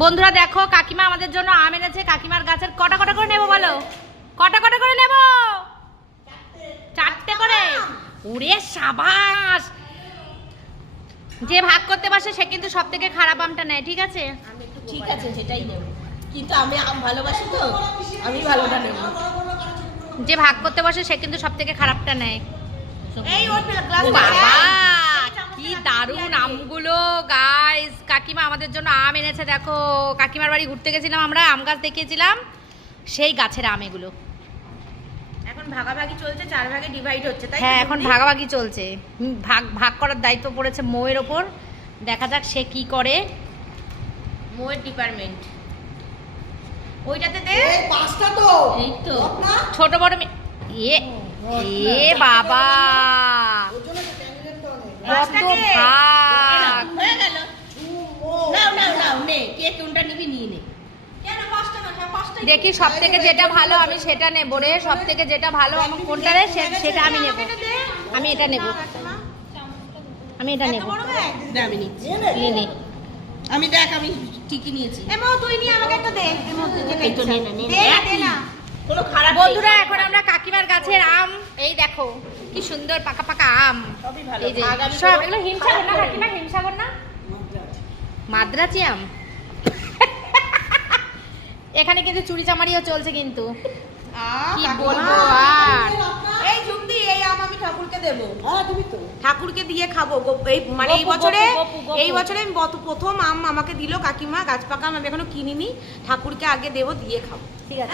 বন্ধুরা দেখো কাকিমা আমাদের জন্য আম এনেছে। কাকিমার গাছের কটা কটা করে নেবো বলো? কটা কটা করে নেবো? চারটে করে। ওরে সাবাস! যে ভাগ করতে বসে সে কিন্তু সব থেকে খারাপ আমটা নেয়, ঠিক আছে? ঠিক আছে, সেটাই নেব, কিন্তু আমি আম ভালোবাসি তো আমি ভালোটা নেব। যে ভাগ করতে বসে সে কিন্তু সব থেকে খারাপটা নেয়। এই ওর গ্লাস বাবা কি দারুণ আমগুলো গাইস! কাকিমা আমাদের জন্য আম এনেছে। দেখো কাকিমার বাড়ি ঘুরতে গেছিলাম আমরা, আম গাছ দেখিয়েছিলাম, সেই গাছের আম এগুলো। এখন ভাগাভাগি চলছে, 4 ভাগে ডিভাইড হচ্ছে, তাই হ্যাঁ এখন ভাগাভাগি চলছে। ভাগ ভাগ করার দায়িত্ব পড়েছে মৌয়ের ওপর। দেখা যাক সে কি করে। মোয়ের ডিপার্টমেন্ট ওইটাতে দে। এই পাঁচটা তো এই তো ছোট বড় এ এ বাবা ওর জন্য ক্যান্ডিডেট তো অনেক কত পাঁচটাকে ভাগ! হয়ে গেল। ও নাও নাও নাও, নে কে কোনটা নিবি নিয়ে নে। কেন পাঁচটা না, পাঁচটা দেখি সব থেকে যেটা ভালো আমি সেটা নেব রে। সব থেকে যেটা ভালো আমার কোনটা রে সেটা আমি নেব। আমি এটা নেব, আমি এটা নেব। দে আমি নিচ্ছি। নে নে। আমি দেখ আমি ঠিকই নিয়েছি। এমো তুই নিয়ে আমাকে একটা দে। এমো তুই যেটা এই তো ইচ্ছা। নে না, নে দে না, না। দে না। কোনো খারাপ নেই। বন্ধুরা এখন আমরা কাকিমার গাছের আম, এই দেখো কি সুন্দর পাকা পাকা আম। সবই ভালো। এই যে আগামী সব কোনো- এগুলো হিমসাগর না কাকিমা? হিমসাগর না, মাদ্রাজি আম। এখানে কিন্তু চুরি চামারিও চলছে কিন্তু কি বলবো আর। এই ঝুমদি, এই আম আমি ঠাকুরকে দেব। হ্যাঁ তুমি তো ঠাকুরকে দিয়ে খাবো। এই মানে এই গপু, বছরে গপু, গপু, গপু। এই বছরে আমি প্রথম আম আমাকে দিল কাকিমা, গাছ পাকা আম আমি এখনো কিনিনি। ঠাকুরকে আগে দেবো, দিয়ে খাবো। ঠিক আছে।